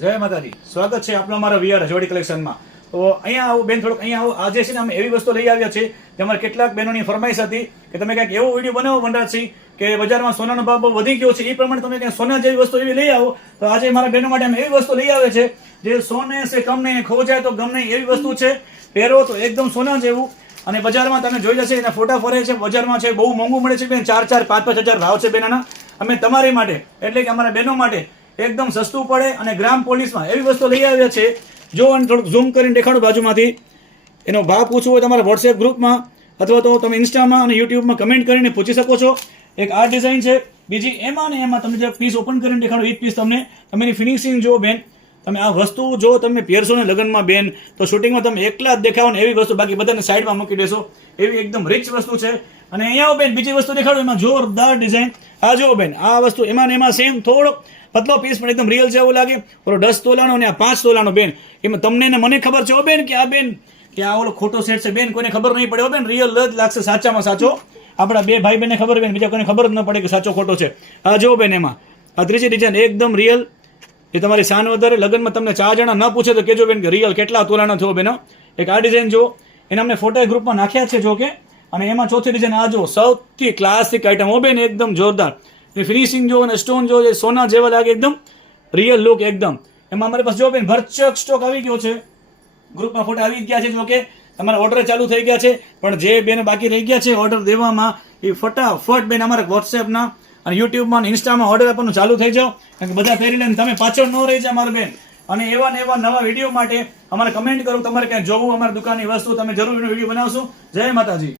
જય માતાજી, સ્વાગત છે આપનું અમારા વીઆર રજવાડી કલેક્શનમાં. તો અહીંયા આવો બેન, થોડુંક અહીંયા આવો. આજે છે ને અમે એવી વસ્તુ લઈ આવ્યા છે કે અમારે કેટલાક બહેનોની ફરમાઈશ હતી કે તમે કંઈક એવો વિડીયો બનાવો વનરાજસિંહ કે બજારમાં સોનાનો ભાવ બહુ વધી ગયો છે, એ પ્રમાણે તમે કંઈક સોના જેવી વસ્તુ એવી લઈ આવો. તો આજે મારા બહેનો માટે અમે એવી વસ્તુ લઈ આવે છે જે સોને છે કમ નહીં, ખો જાય તો ગમ નહીં એવી વસ્તુ છે. પહેરો તો એકદમ સોના જેવું, અને બજારમાં તમે જોઈ જશે એના ફોટા ફરે છે, બજારમાં છે બહુ મોંઘું મળે છે બેન, 4-4, 5-5 હજાર ભાવ છે બેનાના. અમે તમારી માટે એટલે કે અમારા બહેનો માટે એકદમ સસ્તું પડે અને ગ્રામ પોલીસમાં એવી વસ્તુ લઈ આવ્યા છે. જો થોડુંક ઝૂમ કરીને દેખાડું બાજુમાંથી. એનો ભાવ પૂછવો હોય તમારા વોટ્સએપ ગ્રુપમાં અથવા તો તમે ઇન્સ્ટામાં અને યુટ્યુબમાં કમેન્ટ કરીને પૂછી શકો છો. એક આ ડિઝાઇન છે, બીજી એમાં ને એમાં તમે જે પીસ ઓપન કરીને દેખાડો એ પીસ તમને એની ફિનિશિંગ જો બેન, તમે આ વસ્તુ જો તમે પહેરશો ને લગ્નમાં બેન, તો શૂટિંગમાં તમે એકલા જ દેખાવો ને એવી વસ્તુ, બાકી બધાને સાઈડમાં મૂકી દેશો એવી એકદમ રીચ વસ્તુ છે. અને અહીંયા બેન બીજી વસ્તુ દેખાડો, એમાં જોરદાર ડિઝાઇન. આ જો બેન, આ વસ્તુ એમાં ને એમાં સેમ, થોડોક પતલો પીસ પણ એકદમ રિયલ જેવું લાગે. ઓલો 10 તોલાનો ને આ 5 તોલાનો બેન, એમાં તમને ને મને ખબર છે બેન કે આ બેન કે આ ઓલો ખોટો સેટ છે બેન, કોઈને ખબર નહીં પડે બેન, રિયલ જ લાગશે, સાચામાં સાચો. આપણા બે ભાઈ બહેનને ખબર બેન, બીજા કોઈને ખબર જ ન પડે કે સાચો ખોટો છે. આ જો બેન, એમાં આ ત્રીજી ડિઝાઇન એકદમ રિયલ. એ તમારી શાન વધારે. લગ્નમાં તમને 4 જણા ન પૂછે તો કેજો બેન કે રિયલ કેટલા તોલાનો થયો બેનો. એક આ ડિઝાઇન જો, એને અમને ફોટા ગ્રુપમાં નાખ્યા છે જો કે. અને એમાં ચોથી ડિઝાઇન આ જો, સૌથી ક્લાસિક આઈટમ હો બેન, એકદમ જોરદાર. એ ફિનિશિંગ જો અને સ્ટોન જો, એ સોના જેવા લાગે, એકદમ રિયલ લુક એકદમ. એમાં અમારી પાસે જો બેન ભરચક સ્ટોક આવી ગયો છે, ગ્રુપમાં ફોટા આવી ગયા છે જો કે. તમારા ઓર્ડર ચાલુ થઈ ગયા છે, પણ જે બેન બાકી રહી ગયા છે ઓર્ડર દેવામાં, એ ફટાફટ બેન અમારા વોટ્સએપના અને યુટ્યુબમાં અને ઇન્સ્ટામાં ઓર્ડર આપવાનું ચાલુ થઈ જાઓ, કારણ કે બધા પહેરી લઈને તમે પાછળ ન રહી જાય મારા બેન. અને એવા ને એવા નવા વિડીયો માટે અમારે કમેન્ટ કરો. તમારે ક્યાંય જોવું અમારી દુકાનની વસ્તુ, તમે જરૂર વિડીયો બનાવશો. જય માતાજી.